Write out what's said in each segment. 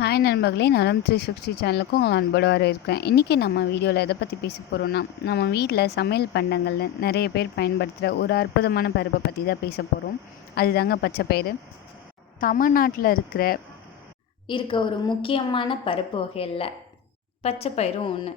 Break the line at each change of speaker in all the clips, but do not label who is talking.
Hi நண்பர்களே நலம் three sixty சேனலுக்கு உங்களை அன்போடு வரவேற்கிறேன். இன்றைக்கி நம்ம வீடியோவில் எதை பற்றி பேச போகிறோம்னா நம்ம வீட்டில் சமையல் பண்டங்களில் நிறைய பேர் பயன்படுத்துகிற ஒரு அற்புதமான பருப்பை பற்றி தான் பேச போகிறோம் அதுதாங்க பச்சைப்பயிறு. தமிழ்நாட்டில் இருக்கிற இருக்க ஒரு முக்கியமான பருப்பு வகையில் பச்சைப்பயிரும் ஒன்று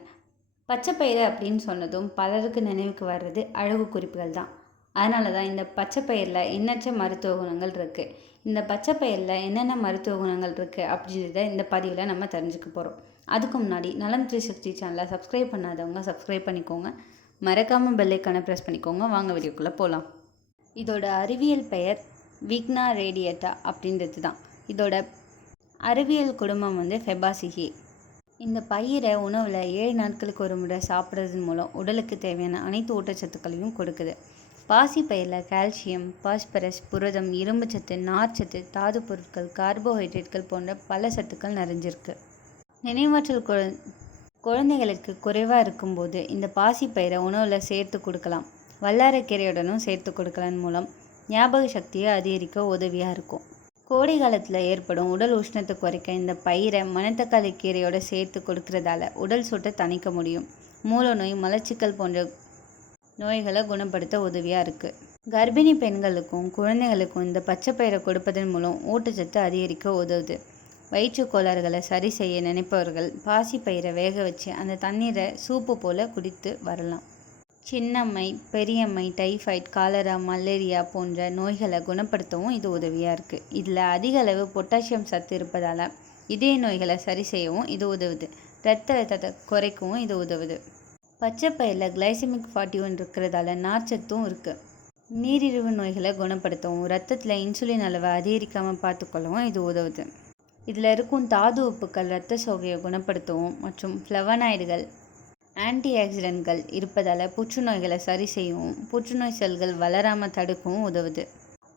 பச்சைப்பயிறு அப்படின்னு சொன்னதும் பலருக்கு நினைவுக்கு வர்றது அழகு குறிப்புகள் தான். அதனால தான் இந்த பச்சை பயிரில் எண்ணற்ற மருத்துவ குணங்கள் இருக்குது இந்த பச்சை பயிரில் என்னென்ன மருத்துவ குணங்கள் இருக்குது அப்படின்றத இந்த பதிவில் நம்ம தெரிஞ்சுக்க போகிறோம் அதுக்கு முன்னாடி நலம் த்ரீ சிக்ஸ்டி சேனலை சப்ஸ்கிரைப் பண்ணாதவங்க சப்ஸ்கிரைப் பண்ணிக்கோங்க. மறக்காமல் பெல்லைக்கான ப்ரெஸ் பண்ணிக்கோங்க. வாங்க வீடியோக்குள்ளே போகலாம் இதோட அறிவியல் பெயர் விக்னா ரேடியேட்டா அப்படின்றது தான். இதோட அறிவியல் குடும்பம் வந்து ஃபெபாசிஹி இந்த பயிரை உணவில் ஏழு நாட்களுக்கு ஒரு முறை சாப்பிட்றது மூலம் உடலுக்கு தேவையான அனைத்து ஊட்டச்சத்துக்களையும் கொடுக்குது. பாசிப்பயிரில் கால்சியம் பாஸ்பரஸ் புரதம் இரும்புச்சத்து நார்ச்சத்து தாது பொருட்கள் கார்போஹைட்ரேட்கள் போன்ற பல சத்துக்கள் நிறைஞ்சிருக்கு. நினைவாற்றல் குழ குழந்தைகளுக்கு குறைவாக இருக்கும்போது இந்த பாசிப்பயிரை உணவில் சேர்த்து கொடுக்கலாம். வல்லாரக்கீரையுடனும் சேர்த்து கொடுக்கலாம் மூலம் ஞாபக சக்தியை அதிகரிக்க உதவியாக இருக்கும். கோடை காலத்தில் ஏற்படும் உடல் உஷ்ணத்தை குறைக்க இந்த பயிரை மணத்தக்காளி கீரையோடு சேர்த்து கொடுக்கறதால உடல் சூட்டை தணிக்க முடியும். மூல நோய் மலச்சிக்கல் போன்ற நோய்களை குணப்படுத்த உதவியாக இருக்குது கர்ப்பிணி பெண்களுக்கும் குழந்தைகளுக்கும் இந்த பச்சை பயிரை கொடுப்பதன் மூலம் ஊட்டச்சத்து அதிகரிக்க உதவுது. வயிற்று கோளாறுகளை சரி செய்ய நினைப்பவர்கள் பாசி பயிரை வேக வச்சு அந்த தண்ணீரை சூப்பு போல் குடித்து வரலாம். சின்னம்மை பெரியம்மை டைஃபாய்ட் காலரா மலேரியா போன்ற நோய்களை குணப்படுத்தவும் இது உதவியாக இருக்குது இதில் அதிக அளவு பொட்டாசியம் சத்து இருப்பதால் இதய நோய்களை சரி செய்யவும் இது உதவுது. இரத்த அழுத்தத்தை குறைக்கவும் இது உதவுது. பச்சை பயிரில் கிளைசமிக் ஃபார்ட்டி ஒன் இருக்கிறதால நார்ச்சத்தும் இருக்குது நீரிழிவு நோய்களை குணப்படுத்தவும் ரத்தத்தில் இன்சுலின் அளவை அதிகரிக்காமல் பார்த்துக்கொள்ளவும் இது உதவுது. இதில் இருக்கும் தாது உப்புக்கள் இரத்த சோகையை குணப்படுத்தவும் மற்றும் ஃப்ளவனாய்டுகள் ஆன்டி ஆக்சிடென்ட்கள் இருப்பதால் புற்றுநோய்களை சரி செய்யவும் புற்றுநோய் செல்கள் வளராமல் தடுக்கவும் உதவுது.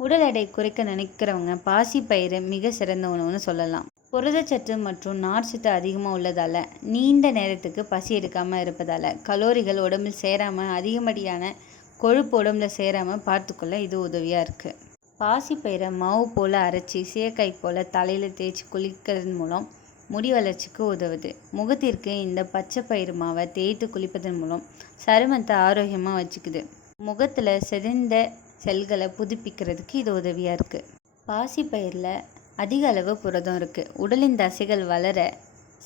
உடல் எடை குறைக்க நினைக்கிறவங்க பாசி பயிறு மிக சிறந்த உணவுன்னு சொல்லலாம். புரதச்சத்து மற்றும் நார்ச்சத்து அதிகமாக உள்ளதால் நீண்ட நேரத்துக்கு பசி எடுக்காமல் இருப்பதால் கலோரிகள் உடம்பில் சேராமல் அதிகப்படியான கொழுப்பு உடம்புல சேராமல் பார்த்துக்கொள்ள இது உதவியாக இருக்குது பாசிப்பயிரை மாவு போல் அரைச்சி சீயக்காய் போல் தலையில் தேய்ச்சி குளிக்கிறதன் மூலம் முடி வளர்ச்சிக்கு உதவுது. முகத்திற்கு இந்த பச்சை பயிறு மாவை தேய்த்து குளிப்பதன் மூலம் சருமத்தை ஆரோக்கியமாக வச்சுக்குது. முகத்தில் செதிந்த செல்களை புதுப்பிக்கிறதுக்கு இது உதவியாக இருக்குது பாசிப்பயிரில் அதிக அளவு புரதம் இருக்குது உடலின் தசைகள் வளர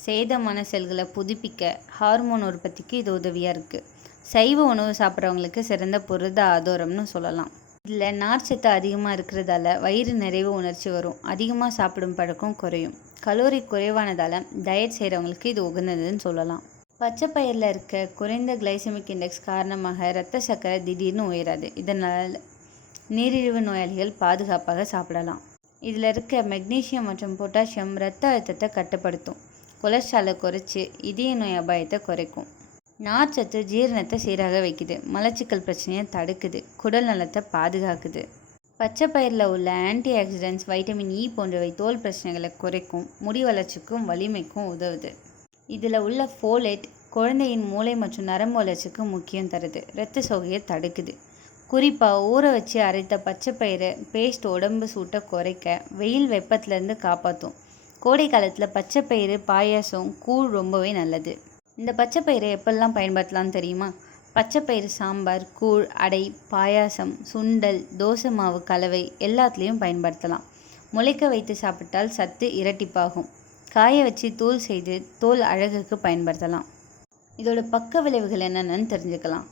சேதமான செல்களை புதுப்பிக்க ஹார்மோன் உற்பத்திக்கு இது உதவியாக இருக்குது சைவ உணவு சாப்பிட்றவங்களுக்கு சிறந்த புரத ஆதோரம்னு சொல்லலாம். இதில் நார்ச்சத்து அதிகமாக இருக்கிறதால வயிறு நிறைவு உணர்ச்சி வரும். அதிகமாக சாப்பிடும் பழக்கம் குறையும். கலோரி குறைவானதால் டயட் செய்கிறவங்களுக்கு இது உகந்ததுன்னு சொல்லலாம். பச்சை பயிரில் இருக்க குறைந்த கிளைசமிக் இண்டெக்ஸ் காரணமாக இரத்த சர்க்கரை திடீர்னு உயராது. இதனால் நீரிழிவு நோயாளிகள் பாதுகாப்பாக சாப்பிடலாம். இதில் இருக்க மெக்னீஷியம் மற்றும் பொட்டாசியம் இரத்த அழுத்தத்தை கட்டுப்படுத்தும். கொலஸ்ட்ராலை குறைச்சி இதய நோய் அபாயத்தை குறைக்கும். நார்ச்சத்து ஜீரணத்தை சீராக வைக்குது. மலச்சிக்கல் பிரச்சனையை தடுக்குது. குடல் நலத்தை பாதுகாக்குது. பச்சை பயிரில் உள்ள ஆன்டி ஆக்சிடென்ட்ஸ் வைட்டமின் இ போன்றவை தோல் பிரச்சனைகளை குறைக்கும் முடி வளர்ச்சிக்கும் வலிமைக்கும் உதவுது. இதில் உள்ள ஃபோலேட் குழந்தையின் மூளை மற்றும் நரம்பு வளர்ச்சிக்கு முக்கியம் தருது. இரத்த சோகையை தடுக்குது. குறிப்பாக ஊற வச்சு அரைத்த பச்சை பயிறு பேஸ்ட் உடம்பு சூட்டை குறைக்க வெயில் வெப்பத்துலேருந்து காப்பாற்றும் கோடை காலத்தில் பச்சை பயிறு பாயாசம் கூழ் ரொம்பவே நல்லது. இந்த பச்சை பயிரை எப்பெல்லாம் பயன்படுத்தலாம்னு தெரியுமா? பச்சை பயிறு சாம்பார் கூழ் அடை பாயாசம் சுண்டல் தோசை மாவு கலவை எல்லாத்துலேயும் பயன்படுத்தலாம். முளைக்க வைத்து சாப்பிட்டால் சத்து இரட்டிப்பாகும். காய வச்சு தூள் செய்து தோல் அழகுக்கு பயன்படுத்தலாம். இதோட பக்க விளைவுகள் என்னென்னு தெரிஞ்சுக்கலாம்.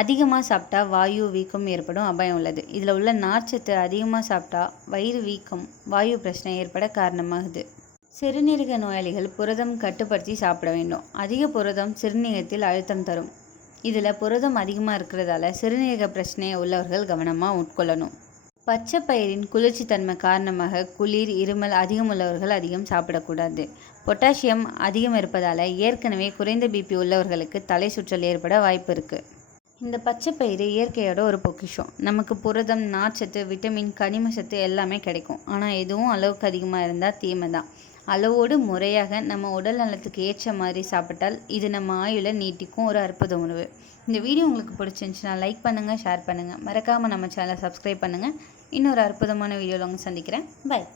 அதிகமாக சாப்பிட்டா வாயு வீக்கம் ஏற்படும் அபாயம் உள்ளது. இதில் உள்ள நார்ச்சத்து அதிகமாக சாப்பிட்டா வயிறு வீக்கம் வாயு பிரச்சனை ஏற்பட காரணமாகுது. சிறுநீரக நோயாளிகள் புரதம் கட்டுப்படுத்தி சாப்பிட வேண்டும். அதிக புரதம் சிறுநீரகத்தில் அழுத்தம் தரும். இதில் புரதம் அதிகமாக இருக்கிறதால சிறுநீரக பிரச்சனையை உள்ளவர்கள் கவனமாக உட்கொள்ளணும். பச்சை பயிரின் குளிர்ச்சித்தன்மை காரணமாக குளிர் இருமல் அதிகம் உள்ளவர்கள் அதிகம் சாப்பிடக்கூடாது. பொட்டாசியம் அதிகம் இருப்பதால் ஏற்கனவே குறைந்த பிபி உள்ளவர்களுக்கு தலை சுற்றல் ஏற்பட வாய்ப்பு இருக்குது இந்த பச்சை பயிறு இயற்கையோட ஒரு பொக்கிஷம். நமக்கு புரதம் நார்ச்சத்து விட்டமின் கனிம சத்து எல்லாமே கிடைக்கும். ஆனால் எதுவும் அளவுக்கு அதிகமாக இருந்தால் தீமை தான். அளவோடு முறையாக நம்ம உடல் நலத்துக்கு ஏற்ற மாதிரி சாப்பிட்டால் இது நம்ம ஆயுளை நீட்டிக்கும் ஒரு அற்புத உணவு. இந்த வீடியோ உங்களுக்கு பிடிச்சிருந்துச்சுன்னா லைக் பண்ணுங்கள் ஷேர் பண்ணுங்கள் மறக்காமல் நம்ம சேனலை சப்ஸ்கிரைப் பண்ணுங்கள் இன்னொரு அற்புதமான வீடியோவில் உங்க சந்திக்கிறேன். பாய்